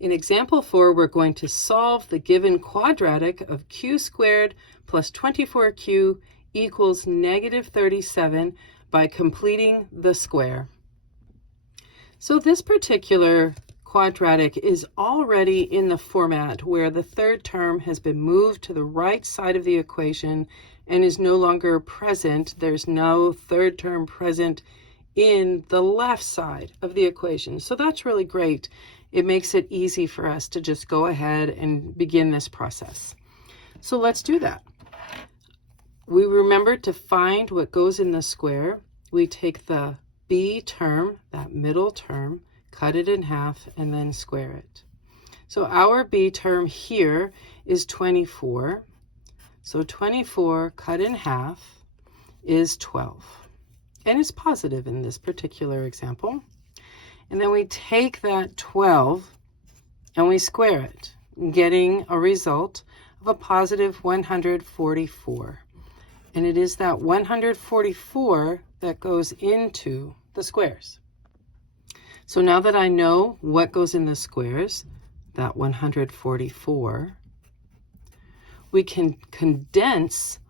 In example 4, we're going to solve the given quadratic of q squared plus 24q equals negative 37 by completing the square. So this particular quadratic is already in the format where the third term has been moved to the right side of the equation and is no longer present. There's no third term present in the left side of the equation. So that's really great. It makes it easy for us to just go ahead and begin this process. So let's do that. We remember to find what goes in the square. We take the b term, that middle term, cut it in half, and then square it. So our b term here is 24. So 24 cut in half is 12. And it's positive in this particular example. And then we take that 12 and we square it, getting a result of a positive 144. And it is that 144 that goes into the squares. So now that I know what goes in the squares, that 144, we can condense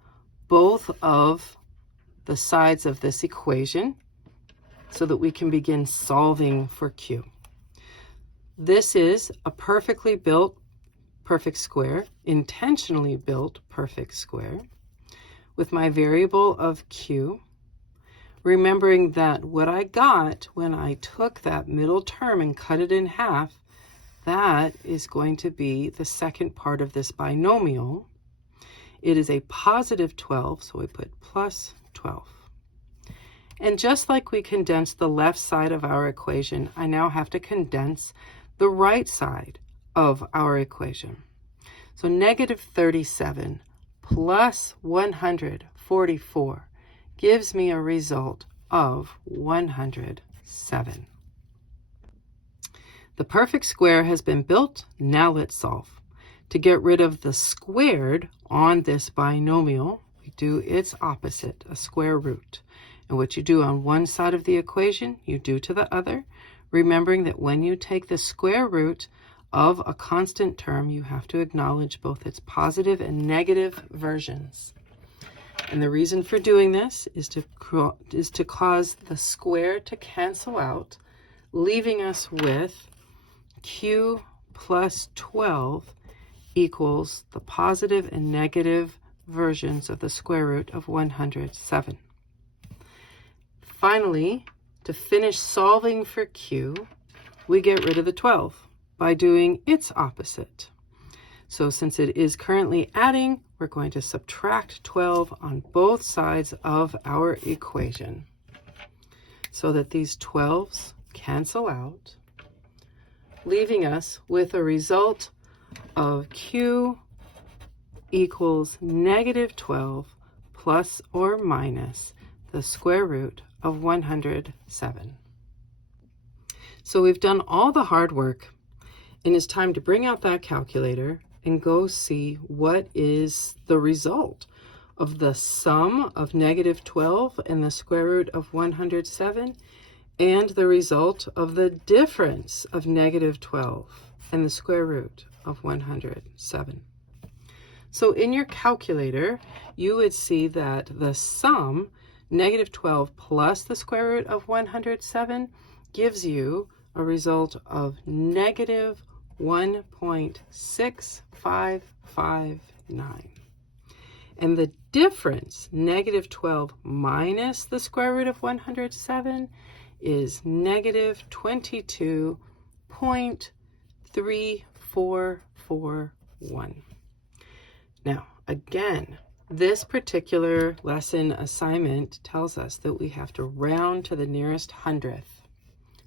both of the sides of this equation so that we can begin solving for q. This is a perfectly built perfect square, intentionally built perfect square, with my variable of q, remembering that what I got when I took that middle term and cut it in half, that is going to be the second part of this binomial. It is a positive 12, so we put plus 12. And just like we condensed the left side of our equation, I now have to condense the right side of our equation. So negative 37 plus 144 gives me a result of 107. The perfect square has been built. Now let's solve. To get rid of the squared on this binomial, we do its opposite, a square root. And what you do on one side of the equation, you do to the other, remembering that when you take the square root of a constant term, you have to acknowledge both its positive and negative versions. And the reason for doing this is to cause the square to cancel out, leaving us with q plus 12 equals the positive and negative versions of the square root of 107. Finally, to finish solving for q, we get rid of the 12 by doing its opposite. So since it is currently adding, we're going to subtract 12 on both sides of our equation so that these 12s cancel out, leaving us with a result of q equals negative 12 plus or minus the square root of 107. So we've done all the hard work, and it's time to bring out that calculator and go see what is the result of the sum of negative 12 and the square root of 107 and the result of the difference of negative 12 and the square root of 107. So in your calculator, you would see that the sum, negative 12 plus the square root of 107, gives you a result of negative 1.6559. And the difference, negative 12 minus the square root of 107, is negative 22.3441. Now, again, this particular lesson assignment tells us that we have to round to the nearest hundredth.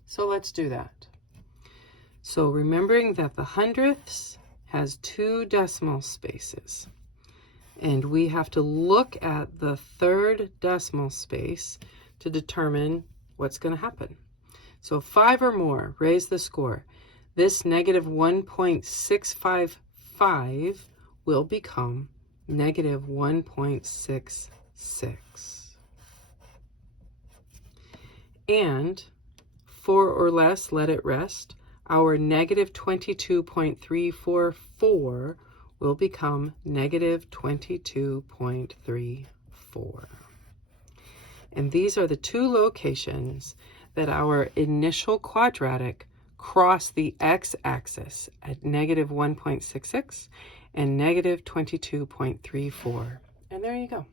So let's do that. So remembering that the hundredths has 2 decimal spaces, and we have to look at the third decimal space to determine what's going to happen. So 5 or more, raise the score. This negative 1.655 will become negative 1.66. And 4 or less, let it rest. our negative 22.344 will become negative 22.34. And these are the two locations that our initial quadratic cross the x-axis at negative 1.66 and negative 22.34. And there you go.